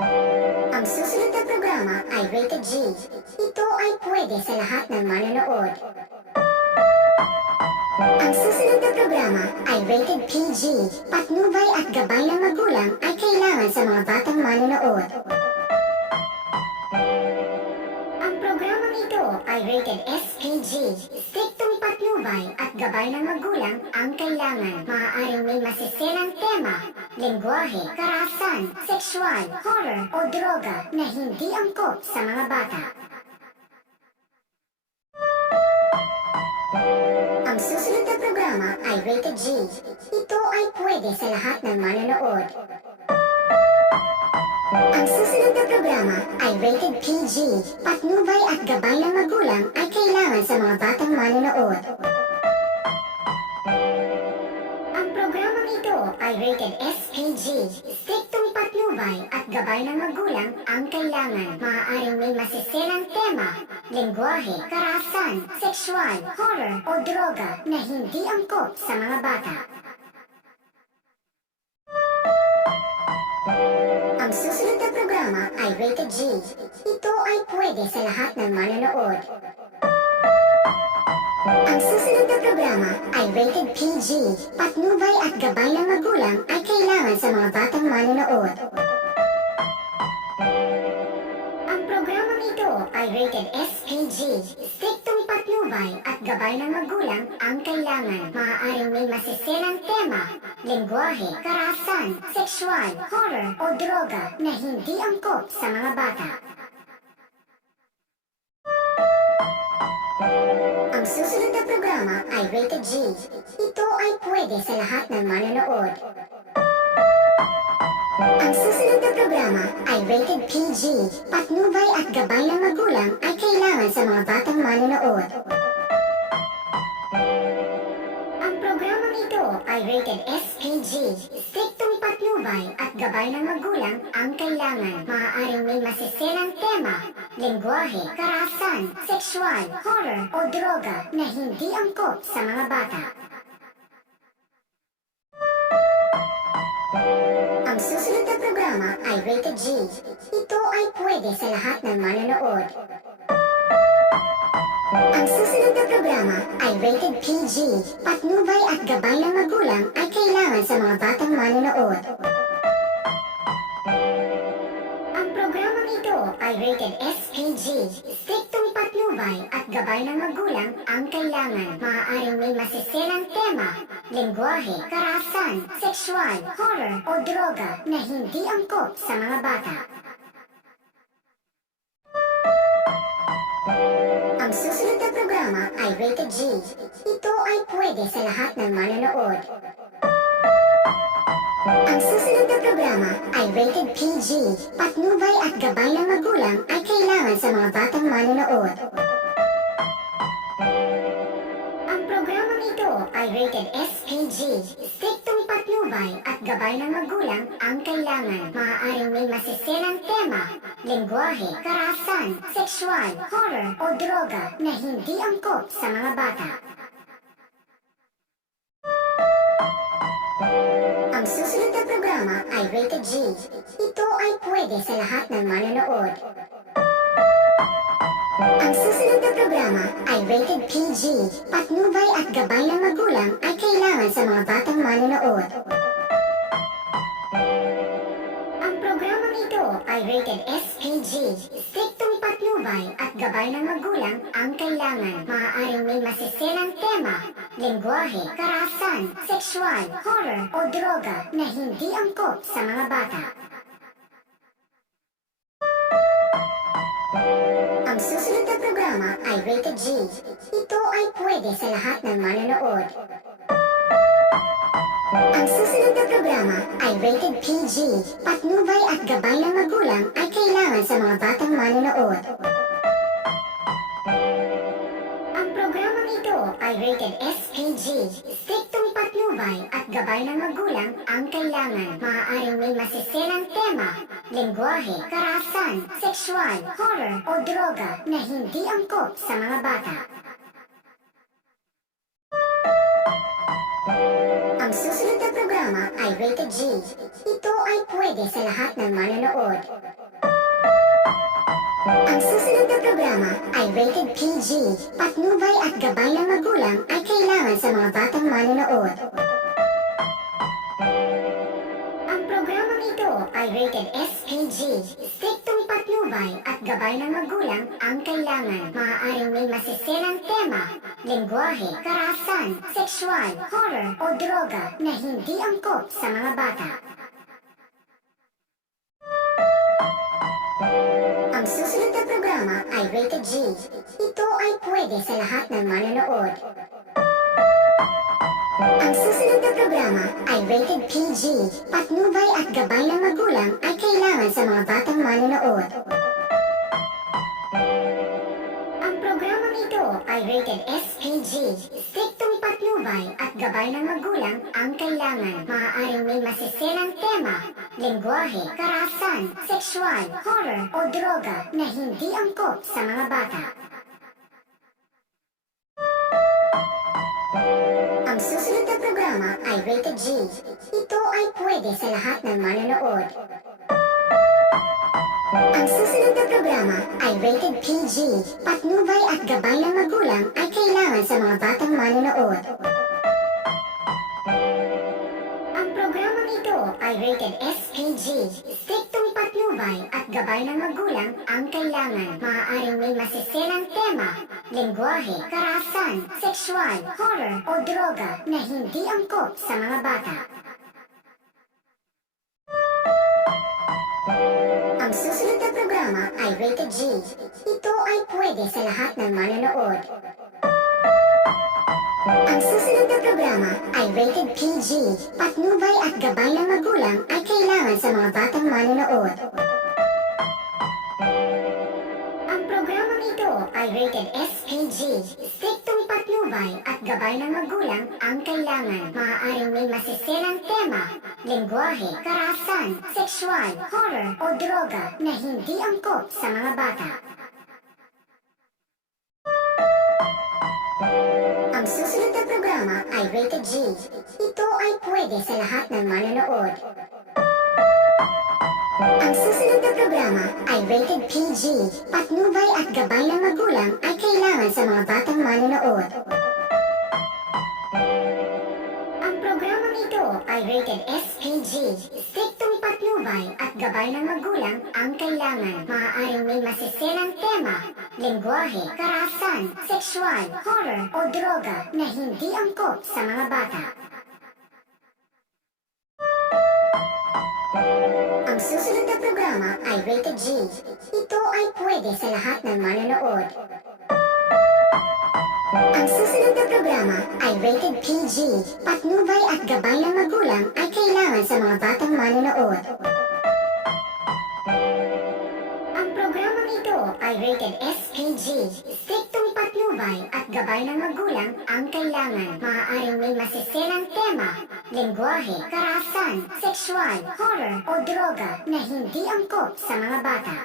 Ang susunod na programa ay rated G. Ito ay pwede sa lahat ng manonood. Ang susunod na programa ay rated PG. Patnubay at gabay ng magulang ay kailangan sa mga batang manonood. Ang programang ito ay rated SPG. Striktong patnubay at gabay ng magulang ang kailangan. Maaaring may masiselang tema, lengguwahe, karahasan, sexual, horror o droga na hindi angkop sa mga bata. Ang susunod na programa ay rated G. Ito ay pwede sa lahat ng manonood. Ang susunod na programa ay rated PG. Patnubay at gabay ng magulang ay kailangan sa mga batang manonood. Ang programang ito ay rated SPG. Striktong patnubay at gabay ng magulang ang kailangan. Maaaring may masiselang tema, lengguwahe, karahasan, sexual, horror o droga na hindi angkop sa mga bata. Ang susunod na programa ay rated G. Ito ay pwede sa lahat ng manonood. Ang susunod na programa ay rated PG. Patnubay at gabay ng magulang ay kailangan sa mga batang manonood. Ang programang ito ay rated SPG. Striktong patnubay at gabay ng magulang ang kailangan. Maaaring may masiselang tema, lengguwahe, karahasan, sexual, horror o droga na hindi angkop sa mga bata. Ang susunod na programa ay rated G. Ito ay pwede sa lahat ng manonood. Ang susunod na programa ay rated PG. Patnubay at gabay ng magulang ay kailangan sa mga batang manonood. Ang programang ito ay rated SPG. Striktong patnubay at gabay ng magulang ang kailangan. Maaaring may masiselang tema, lengguwahe, karahasan, sexual, horror o droga na hindi angkop sa mga bata. Ang susunod na programa ay rated G. Ito ay pwede sa lahat ng manonood. Ang susunod na programa ay rated PG. Patnubay at gabay ng magulang ay kailangan sa mga batang manonood. Ang programang ito ay rated SPG. Striktong patnubay at gabay ng magulang ang kailangan. Maaaring may masiselang tema, lengguwahe, karahasan, sexual, horror o droga na hindi angkop sa mga bata. Ang susunod na programa ay rated G. Ito ay pwede sa lahat ng manonood. Ang susunod na programa ay rated PG. Patnubay at gabay ng magulang ay kailangan sa mga batang manonood. Ang programang ito ay rated SPG. Striktong patnubay at gabay ng magulang ang kailangan. Maaaring may masiselang tema, lengguwahe, karahasan, sexual, horror o droga na hindi angkop sa mga bata. Ang susunod na programa ay rated G. Ito ay pwede sa lahat ng manonood. Ang susunod na programa ay rated PG. Patnubay at gabay ng magulang ay kailangan sa mga batang manonood. Ang programang ito ay rated SPG. Striktong patnubay at gabay ng magulang ang kailangan. Maaaring may masiselang tema, lengguwahe, karahasan, sexual, horror o droga na hindi angkop sa mga bata. Ang susunod na programa ay rated G. Ito ay pwede sa lahat ng manonood. Ang susunod na programa ay rated PG. Patnubay at gabay ng magulang ay kailangan sa mga batang manonood. Ang programang ito ay rated SPG. Striktong patnubay at gabay ng magulang ang kailangan. Maaaring may masiselang tema, lengguwahe, karahasan, sexual, horror o droga na hindi angkop sa mga bata. Ang Ang susunod na programa ay rated G. Ito ay pwede sa lahat ng manonood. Ang susunod na programa ay rated PG. Patnubay at gabay ng magulang ay kailangan sa mga batang manonood. Ang programang ito ay rated SPG. Striktong patnubay at gabay ng magulang ang kailangan. Maaaring may masiselang tema, lengguwahe, karahasan, sexual, horror o droga na hindi angkop sa mga bata. Ang susunod na programa ay rated G. Ito ay pwede sa lahat ng manonood. Ang susunod na programa ay rated PG. Patnubay at gabay ng magulang ay kailangan sa mga batang manonood. Ang programang ito ay rated SPG. Striktong patnubay at gabay ng magulang ang kailangan. Maaaring may masiselang tema, lengguwahe, karahasan, sexual, horror o droga na hindi angkop sa mga bata. Ang susunod na programa ay rated G. Ito ay pwede sa lahat ng manonood. Ang susunod na programa ay rated PG. Patnubay at gabay ng magulang ay kailangan sa mga batang manonood. Ang programang ito ay rated SPG. Striktong patnubay at gabay ng magulang ang kailangan. Maaaring may masiselang tema, lengguwahe, karahasan, sexual, horror o droga na hindi angkop sa mga bata. Ang susunod na programa ay rated G. Ito ay pwede sa lahat ng manonood. Ang susunod na programa ay rated PG. Patnubay at gabay ng magulang ay kailangan sa mga batang manonood. Ang programang ito ay rated SPG. Striktong patnubay at gabay ng magulang ang kailangan. Maaaring may masiselang tema, lengguwahe, karahasan, sexual, horror o droga na hindi angkop sa mga bata. Ang susunod na programa ay rated G. Ito ay pwede sa lahat ng manonood. Ang susunod na programa ay rated PG. Patnubay at gabay ng magulang ay kailangan sa mga batang manonood. Ang programang ito ay rated SPG. Striktong patnubay at gabay ng magulang ang kailangan. Maaaring may masiselang tema, lengguwahe, karahasan, sexual, horror o droga na hindi angkop sa mga bata. Ang susunod na programa ay rated G. Ito ay pwede sa lahat ng manonood. Ang susunod na programa ay rated PG. Patnubay at gabay ng magulang ay kailangan sa mga batang manonood. Ang programang ito ay rated SPG. Striktong patnubay at gabay ng magulang ang kailangan. Maaaring may masiselang tema, lengguwahe, karahasan, sexual, horror o droga na hindi angkop sa mga bata.